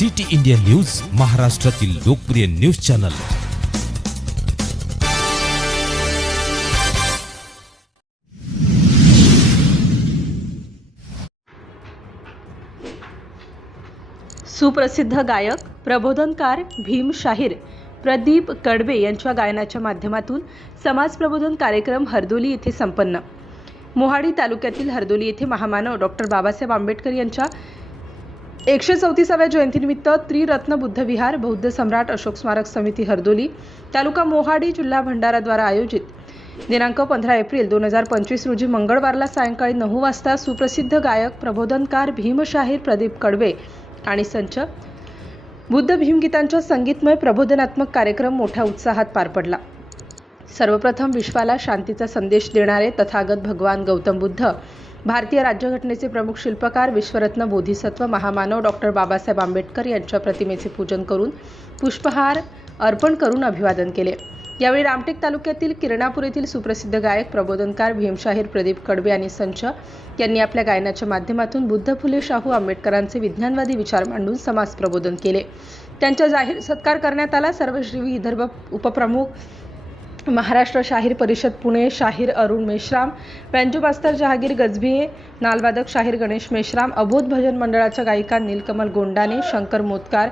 City India news महाराष्ट्रातील लोकप्रिय news channel. सुप्रसिद्ध गायक प्रबोधनकार भीम शाहीर प्रदीप कडबे यांच्या गायनाच्या माध्यमातून समाज प्रबोधन कार्यक्रम हरदोली येथे संपन्न. मोहाडी तालुक्यातील हरदोली येथे महामानव डॉक्टर बाबासाहेब आंबेडकर यांच्या एकशे चौतीसाव्या जयंतीनिमित्त त्रिरत्न बुद्धविहार बौद्ध सम्राट अशोक स्मारक समिती हरदोली तालुका मोहाडी जिल्हा भंडाराद्वारा आयोजित. दिनांक पंधरा एप्रिल दोन हजार पंचवीस रोजी मंगळवारला सायंकाळी नऊ वाजता सुप्रसिद्ध गायक प्रबोधनकार भीमशाहीर प्रदीप कडवे आणि संच बुद्ध भीमगीतांच्या संगीतमय प्रबोधनात्मक कार्यक्रम मोठ्या उत्साहात पार पडला. सर्वप्रथम विश्वाला शांतीचा संदेश देणारे तथागत भगवान गौतम बुद्ध भारतीय राज्यघटनेचे प्रमुख शिल्पकार विश्वरत्न बोधिसत्व महामानव डॉक्टर बाबासाहेब आंबेडकर यांच्या प्रतिमेचे पूजन करून पुष्पहार अर्पण करून अभिवादन केले. यावेळी रामटेक तालुक्यातील किरणापूर येथील सुप्रसिद्ध गायक प्रबोधनकार भीमशाहीर प्रदीप कडबे आणि संच यांनी आपल्या गायनाच्या माध्यमातून बुद्ध फुले शाहू आंबेडकरांचे विज्ञानवादी विचार मांडून समाज प्रबोधन केले. त्यांच्या जाहीर सत्कार करण्यात आला. सर्व श्री विदर्भ उपप्रमुख महाराष्ट्र शाहीर परिषद पुणे शाहीर अरुण मेश्राम पॅन्जू मास्तर जहागीर गजभिये नालवादक शाहीर गणेश मेश्राम अबोध भजन मंडळाच्या गायिका नीलकमल गोंडाने शंकर मोतकार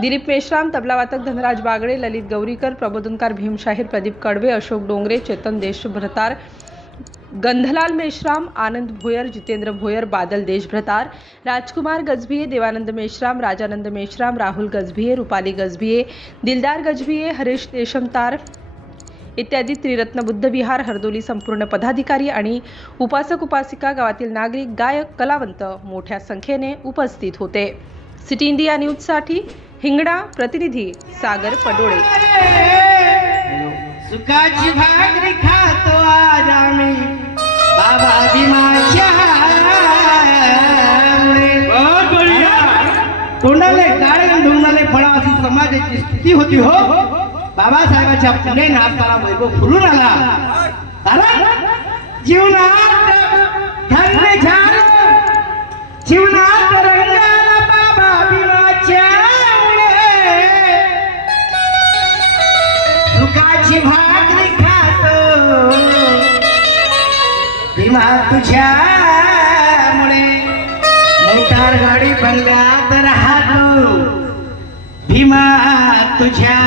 दिलीप मेश्राम तबलावादक धनराज बागडे ललित गौरीकर प्रबोधनकार भीमशाहीर प्रदीप कडवे अशोक डोंगरे चेतन देशभ्रतार गंधलाल मेश्राम आनंद भोयर जितेंद्र भोयर बादल देशभ्रतार राजकुमार गजभिये देवानंद मेश्राम राजानंद मेश्राम राहुल गजभिये रुपाली गजभिये दिलदार गजभिये हरीश देशमतार इत्यादी त्रिरत्न बुद्ध विहार हरदोली संपूर्ण पदाधिकारी आणि उपासक उपासिका गावातील नागरिक गायक कलावंत मोठ्या संख्येने उपस्थित होते. सिटी इंडिया न्यूजसाठी हिंगणा प्रतिनिधी सागर पडोळे. सुखाची भाकरी खातो आज आम्ही. बाबा भीमाच्या मुळे. तोंडाले डाळे ढोंडाले फळा अशी समाजाची स्थिती होती हो? बाबासाहेबांच्या पुणे नाचताना वैभव फुलून आला. कारण जीवनात धन्य झालं. जीवनात रंगाला बाबा सुखाची भाकरी खातो भीमा तुझ्यामुळे मोटार गाडी बंगल्यात राहतो भीमा तुझ्या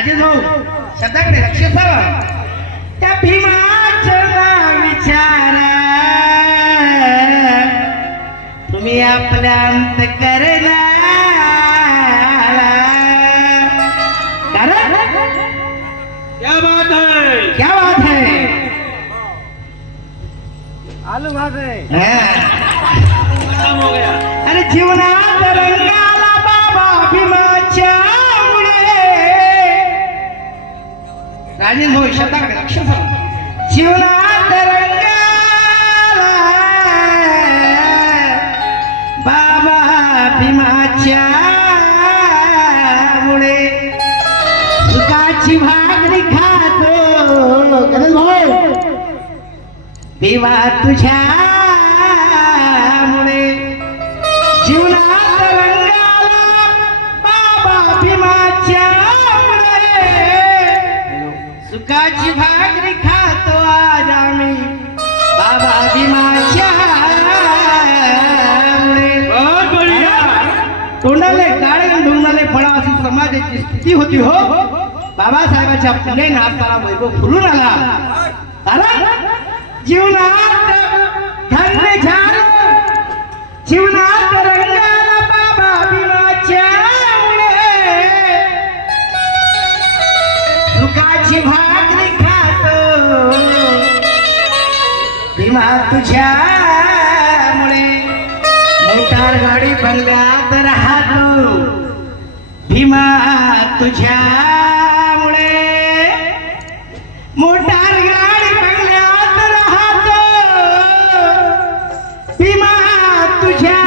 राजे भाऊ शब्दाकडे लक्ष सर त्या भीमाचं विचारा तुम्ही आपल्या अंत करला क्या बात है? क्या बात है? आलू भात है हा. खत्म हो गया। अरे जीवनात रंगाला राजेश भाऊ शब्दाकडे लक्ष द्या. बाबा भीमाच्या मुळे. सुखाची भाकरी खातो भीमा तुझ्या मुळे. जीवनात ती होती हो. बाबासाहेबांच्या पुणे नाचताना वैभव फुलून आला. आला. जीवनात धन्य झालं. जीवनात रंगाला बाबा भीमाच्या मुळे. सुखाची भाकरी खातो भीमा तुझ्यामुळे मोटार गाडी बंगल्यात राहतो भीमा तुझ्यामुळे. मोटार गाडी बंगल्यात राहतो. भीमा तुझ्या